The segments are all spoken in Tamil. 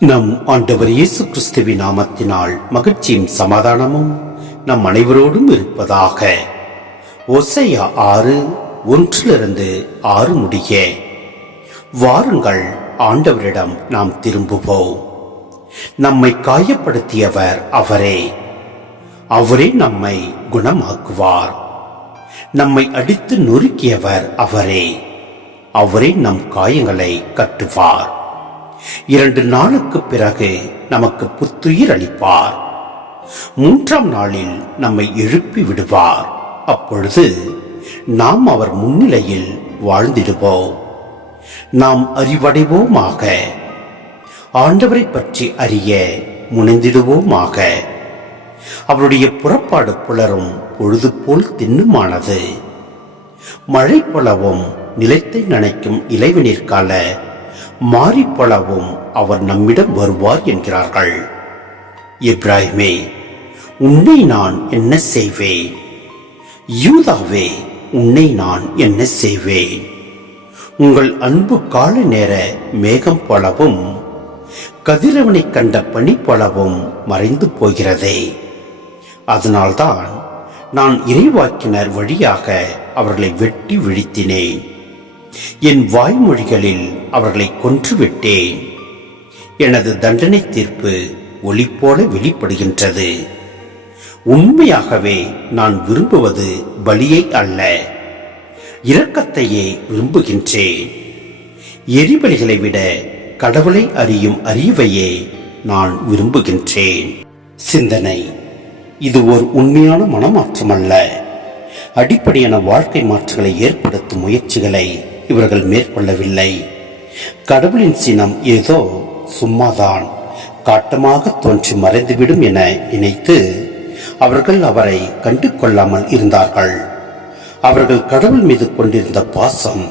நம் ஆண்டவர் இயேசு கிறிஸ்துவி நாமத்தினால் மகிழ்ச்சியும் சமாதானமும் நம் அனைவரோடும் இருப்பதாக. ஒசையா ஆறு ஒன்றிலிருந்து ஆறு முடிய. வாருங்கள் ஆண்டவரிடம் நாம் திரும்புவோம். நம்மை காயப்படுத்தியவர் அவரே. அவரே நம்மை குணமாக்குவார். நம்மை அடித்து நொறுக்கியவர் அவரே. அவரே நம் காயங்களை கட்டுவார். இரண்டு நாளுக்கு பிறகு நமக்கு புத்துயிர் அளிப்பார். மூன்றாம் நாளில் நம்மை எழுப்பி விடுவார். அப்பொழுது நாம் அவர் முன்னிலையில் வாழ்ந்திடுவோம். நாம் அறிவடைவோமாக. ஆண்டவரை பற்றி அறிய முனைந்திடுவோமாக. அவருடைய புறப்பாடு புலரும் பொழுது போல் திண்ணுமானது மழை போலவும் நிலத்தை நனைக்கும் இலைவினிற்கால மாறி அவர் நம்மிடம் வருவார் என்கிறார்கள். இப்ராஹிமே உன்னை நான் என்ன செய்வேன்? யூதாவே உன்னை நான் என்ன செய்வேன்? உங்கள் அன்பு கால நேர மேகம் போலவும் கதிரவனை கண்ட பனி போலவும் மறைந்து போகிறதே. அதனால்தான் நான் இறைவாக்கினர் வழியாக அவர்களை வெட்டி வீழ்த்தினேன். என் வாய்மொழிகளில் அவர்களை கொன்றுவிட்டேன். எனது தண்டனை தீர்ப்பு ஒளி போல வெளிப்படுகின்றது. உண்மையாகவே நான் விரும்புவது பலியை அல்ல. இரக்கத்தையே விரும்புகின்றேன். எரிபலிகளை விட கடவுளை அறியும் அறிவையே நான் விரும்புகின்றேன். சிந்தனை. இது ஒரு உண்மையான மனமாற்றம் அல்ல அடிப்படையான வாழ்க்கை மாற்றங்களை ஏற்படுத்தும் முயற்சிகளை இவர்கள் மேற்கொள்ளவில்லை. கடவுளின் சினம் ஏதோ சும்மாதான் காட்டமாக தோன்றி மறைந்துவிடும் என நினைத்து அவர்கள் அவரை கண்டு கொள்ளாமல் இருந்தார்கள். அவர்கள் கடவுள் மீது கொண்டிருந்த பாசம்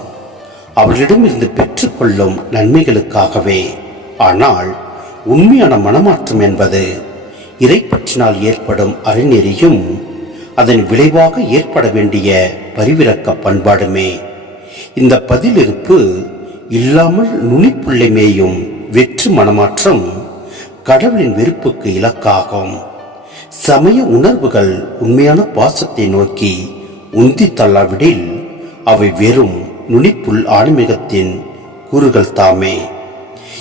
அவர்களிடமிருந்து பெற்றுக்கொள்ளும் நன்மைகளுக்காகவே. ஆனால் உண்மையான மனமாற்றம் என்பது இறைப்பற்றினால் ஏற்படும் அறநெறியும் அதன் விளைவாக ஏற்பட வேண்டிய பரிவிறக்க பண்பாடுமே. இந்த பதிலிருப்பு இல்லாமல் நுனிப்புள்ளை மேயும் வெற்று மனமாற்றம் கடவுளின் வெறுப்புக்கு இலக்காகும். சமய உணர்வுகள் உண்மையான பாசத்தை நோக்கி உந்தி தள்ளாவிடில் அவை வெறும் நுனிப்புள் ஆன்மீகத்தின் கூறுகள் தாமே.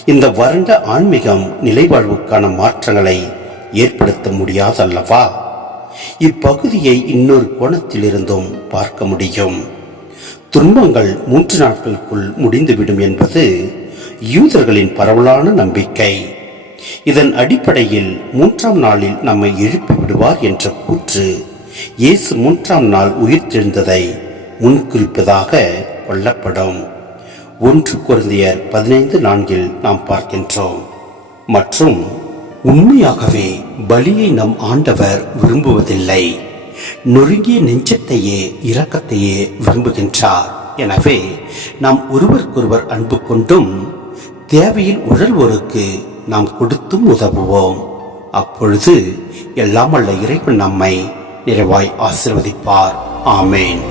இந்த வறண்ட ஆன்மீகம் நிலைவாழ்வுக்கான மாற்றங்களை ஏற்படுத்த முடியாதல்லவா? இப்பகுதியை இன்னொரு கோணத்திலிருந்தும் பார்க்க முடியும். துன்பங்கள் மூன்று நாட்களுக்குள் முடிந்துவிடும் என்பது யூதர்களின் பரவலான நம்பிக்கை. இதன் அடிப்படையில் மூன்றாம் நாளில் நம்மை எழுப்பி விடுவார் என்ற கூற்று இயேசு மூன்றாம் நாள் உயிர்த்தெழுந்ததை முன்குறிப்பதாக கொள்ளப்படும். ஒன்று குழந்தையர் பதினைந்து நான்கில் நாம் பார்க்கின்றோம். மற்றும் உண்மையாகவே பலியை நம் ஆண்டவர் விரும்புவதில்லை. நொறுங்கிய நெஞ்சத்தையே இரக்கத்தையே விரும்புகின்றார். எனவே நாம் ஒருவருக்கொருவர் அன்பு கொண்டும் தேவையில் உழல்வோருக்கு நாம் கொடுத்தும் உதவுவோம். அப்பொழுது எல்லாம் அல்ல இறைவன் நம்மை நிறைவாய் ஆசிர்வதிப்பார். ஆமேன்.